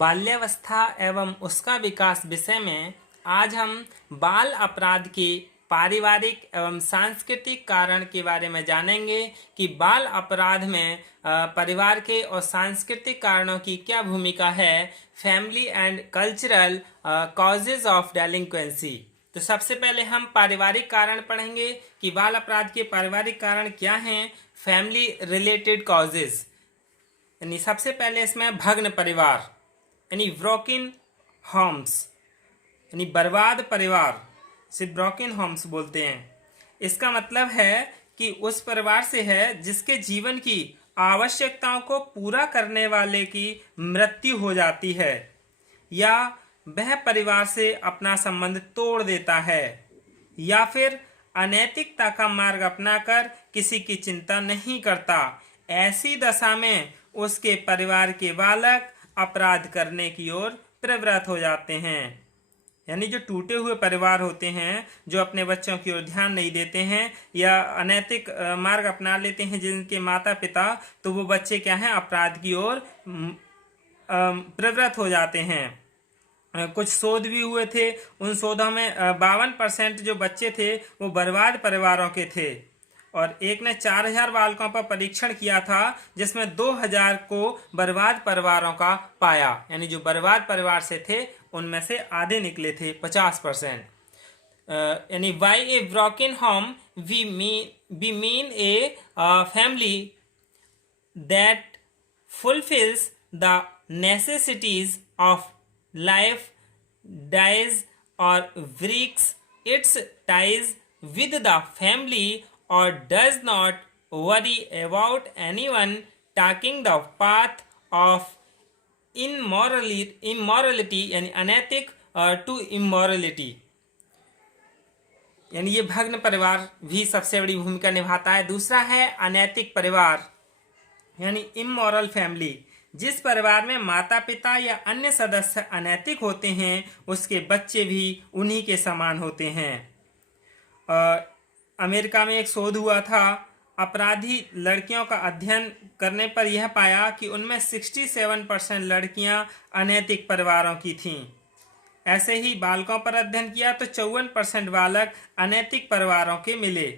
बाल्यावस्था एवं उसका विकास विषय में आज हम बाल अपराध के पारिवारिक एवं सांस्कृतिक कारण के बारे में जानेंगे कि बाल अपराध में परिवार के और सांस्कृतिक कारणों की क्या भूमिका है। Family and cultural causes of delinquency. तो सबसे पहले हम पारिवारिक कारण पढ़ेंगे कि बाल अपराध के पारिवारिक कारण क्या हैं। फैमिली रिलेटेड कॉजेज यानी सबसे पहले इसमें भग्न परिवार यानी ब्रोकन होम्स यानी बर्बाद परिवार से ब्रोकन होम्स बोलते हैं। इसका मतलब है कि उस परिवार से है जिसके जीवन की आवश्यकताओं को पूरा करने वाले की मृत्यु हो जाती है या वह परिवार से अपना संबंध तोड़ देता है या फिर अनैतिकता का मार्ग अपनाकर किसी की चिंता नहीं करता। ऐसी दशा में उसके परिवार के बालक अपराध करने की ओर प्रवृत्त हो जाते हैं। यानी जो टूटे हुए परिवार होते हैं, जो अपने बच्चों की ओर ध्यान नहीं देते हैं या अनैतिक मार्ग अपना लेते हैं जिनके माता पिता, तो वो बच्चे क्या हैं, अपराध की ओर प्रवृत्त हो जाते हैं। कुछ शोध भी हुए थे, उन शोधों में 52% जो बच्चे थे वो बर्बाद परिवारों के थे और एक ने 4000 बालकों पर परीक्षण किया था जिसमें 2000 को बर्बाद परिवारों का पाया। यानी जो बर्बाद परिवार से थे उनमें से आधे निकले थे 50%। यानी by a broken home we mean a family that fulfils the necessities of life, dies or breaks its ties with the family or does not worry about anyone taking the path of immorality यानी अनैतिक to immorality। यानी ये भग्न परिवार भी सबसे बड़ी भूमिका निभाता है। दूसरा है अनैतिक परिवार यानी इमोरल फैमिली। जिस परिवार में माता पिता या अन्य सदस्य अनैतिक होते हैं उसके बच्चे भी उन्हीं के समान होते हैं। अमेरिका में एक शोध हुआ था, अपराधी लड़कियों का अध्ययन करने पर यह पाया कि उनमें 67% लड़कियां अनैतिक परिवारों की थीं। ऐसे ही बालकों पर अध्ययन किया तो 54% बालक अनैतिक परिवारों के मिले।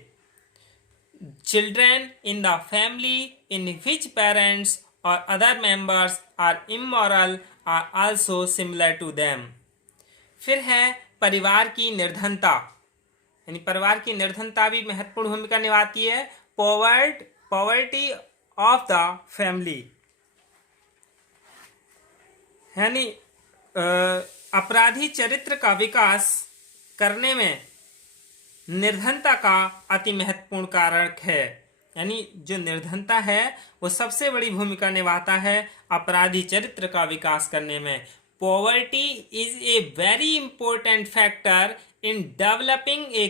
Children in the family in which parents or other members are immoral are also similar to them। फिर है परिवार की निर्धनता यानी परिवार की निर्धनता भी महत्वपूर्ण भूमिका निभाती है। पॉवर्टी ऑफ द फैमिली यानी अपराधी चरित्र का विकास करने में निर्धनता का अति महत्वपूर्ण कारक है। यानी जो निर्धनता है वो सबसे बड़ी भूमिका निभाता है अपराधी चरित्र का विकास करने में। Poverty is a very important factor in developing a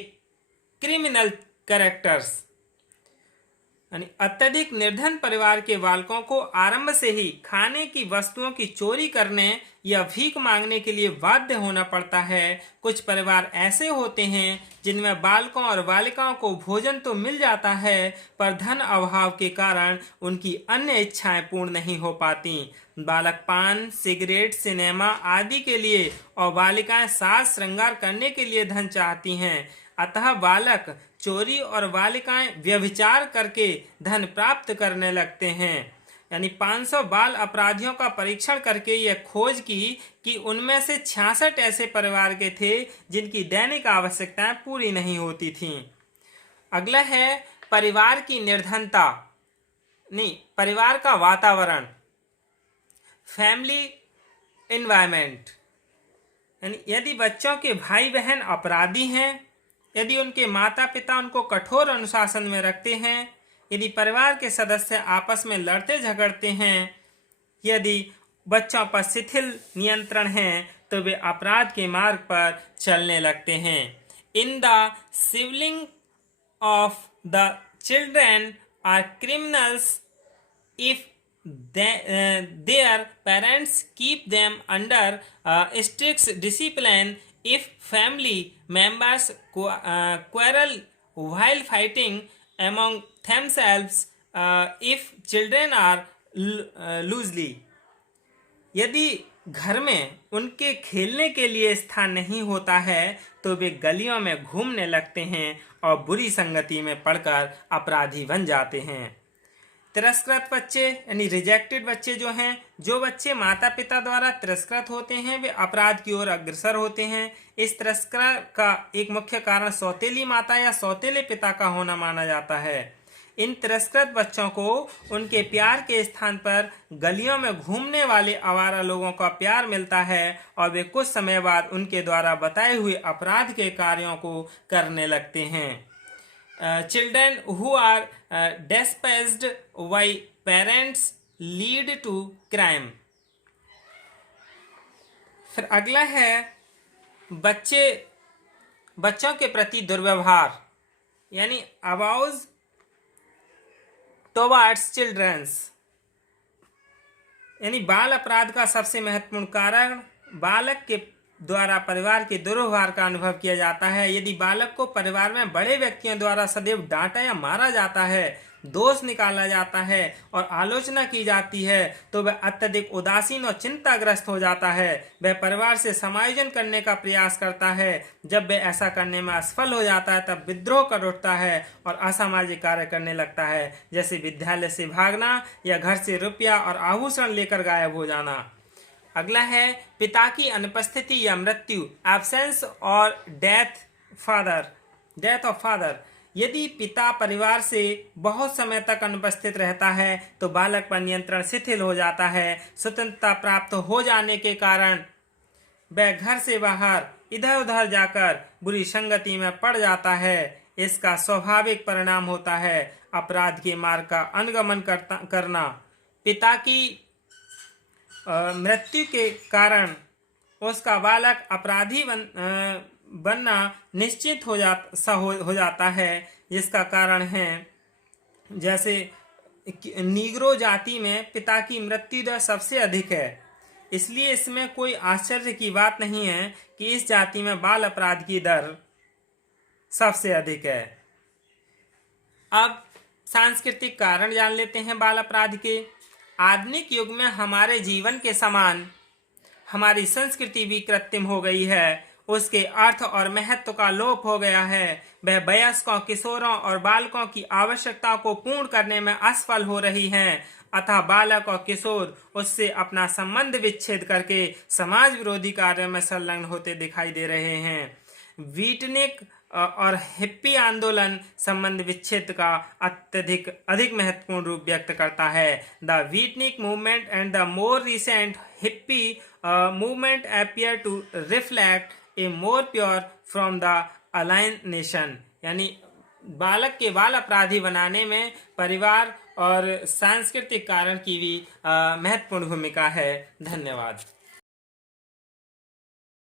criminal characters. यानी अत्यधिक निर्धन परिवार के बालकों को आरंभ से ही खाने की वस्तुओं की चोरी करने या भीख मांगने के लिए बाध्य होना पड़ता है। कुछ परिवार ऐसे होते हैं जिनमें बालकों और बालिकाओं को भोजन तो मिल जाता है पर धन अभाव के कारण उनकी अन्य इच्छाएं पूर्ण नहीं हो पाती। बालक पान, सिगरेट, सिनेमा आदि के लिए और बालिकाएं साज श्रृंगार करने के लिए धन चाहती हैं। अतः बालक चोरी और बालिकाएं व्यभिचार करके धन प्राप्त करने लगते हैं। यानी 500 बाल अपराधियों का परीक्षण करके यह खोज की कि उनमें से 66 ऐसे परिवार के थे जिनकी दैनिक आवश्यकताएं पूरी नहीं होती थीं। अगला है परिवार की निर्धनता परिवार का वातावरण फैमिली एनवायरनमेंट। यानी यदि बच्चों के भाई बहन अपराधी हैं, यदि उनके माता पिता उनको कठोर अनुशासन में रखते हैं, यदि परिवार के सदस्य आपस में लड़ते झगड़ते हैं, यदि बच्चों पर शिथिल नियंत्रण है तो वे अपराध के मार्ग पर चलने लगते हैं। In the sibling of the children are criminals if their parents keep them under strict discipline। If family members quarrel while fighting among themselves, if children are loosely। यदि घर में उनके खेलने के लिए स्थान नहीं होता है तो वे गलियों में घूमने लगते हैं और बुरी संगति में पड़कर अपराधी बन जाते हैं। तिरस्कृत बच्चे यानी रिजेक्टेड बच्चे जो बच्चे माता पिता द्वारा तिरस्कृत होते हैं वे अपराध की ओर अग्रसर होते हैं। इस तिरस्कार का एक मुख्य कारण सौतेली माता या सौतेले पिता का होना माना जाता है। इन तिरस्कृत बच्चों को उनके प्यार के स्थान पर गलियों में घूमने वाले आवारा लोगों का प्यार मिलता है और वे कुछ समय बाद उनके द्वारा बताए हुए अपराध के कार्यों को करने लगते हैं। Children who are despised by parents lead to crime। फिर अगला है बच्चों के प्रति दुर्व्यवहार यानी अबाउज टुवर्ड्स चिल्ड्रंस, यानी बाल अपराध का सबसे महत्वपूर्ण कारण बालक के द्वारा परिवार के दुर्व्यवहार का अनुभव किया जाता है। यदि बालक को परिवार में बड़े व्यक्तियों द्वारा सदैव डांटा या मारा जाता है, दोष निकाला जाता है और आलोचना की जाती है तो वह अत्यधिक उदासीन और चिंताग्रस्त हो जाता है। वह परिवार से समायोजन करने का प्रयास करता है। जब वह ऐसा करने में असफल हो जाता है तब विद्रोह कर उठता है और असामाजिक कार्य करने लगता है, जैसे विद्यालय से भागना या घर से रुपया और आभूषण लेकर गायब हो जाना। अगला है पिता की अनुपस्थिति या मृत्यु, एब्सेंस और डेथ ऑफ फादर। यदि पिता परिवार से बहुत समय तक अनुपस्थित रहता है तो बालक पर नियंत्रण शिथिल हो जाता है। स्वतंत्रता प्राप्त हो जाने के कारण वह घर से बाहर इधर उधर जाकर बुरी संगति में पड़ जाता है। इसका स्वाभाविक परिणाम होता है अपराध के मार्ग का अनुगमन करना। पिता की मृत्यु के कारण उसका बालक अपराधी बनना निश्चित हो जाता है, जिसका कारण है जैसे नीग्रो जाति में पिता की मृत्यु दर सबसे अधिक है। इसलिए इसमें कोई आश्चर्य की बात नहीं है कि इस जाति में बाल अपराध की दर सबसे अधिक है। अब सांस्कृतिक कारण जान लेते हैं बाल अपराध के। आधुनिक युग में हमारे जीवन के समान हमारी संस्कृति भी कृत्रिम हो गई है। उसके अर्थ और महत्व का लोप हो गया है। वह वयस्कों, किशोरों और बालकों की आवश्यकता को पूर्ण करने में असफल हो रही हैं। अतः बालक और किशोर उससे अपना संबंध विच्छेद करके समाज विरोधी कार्य में संलग्न होते दिखाई दे रहे हैं। बीटनिक और हिप्पी आंदोलन संबंध विच्छेद का अधिक महत्वपूर्ण रूप व्यक्त करता है। The beatnik movement and the more recent hippie movement appear to reflect a more pure from the alienation, यानी बालक के बाल अपराधी बनाने में परिवार और सांस्कृतिक कारण की भी महत्वपूर्ण भूमिका है। धन्यवाद।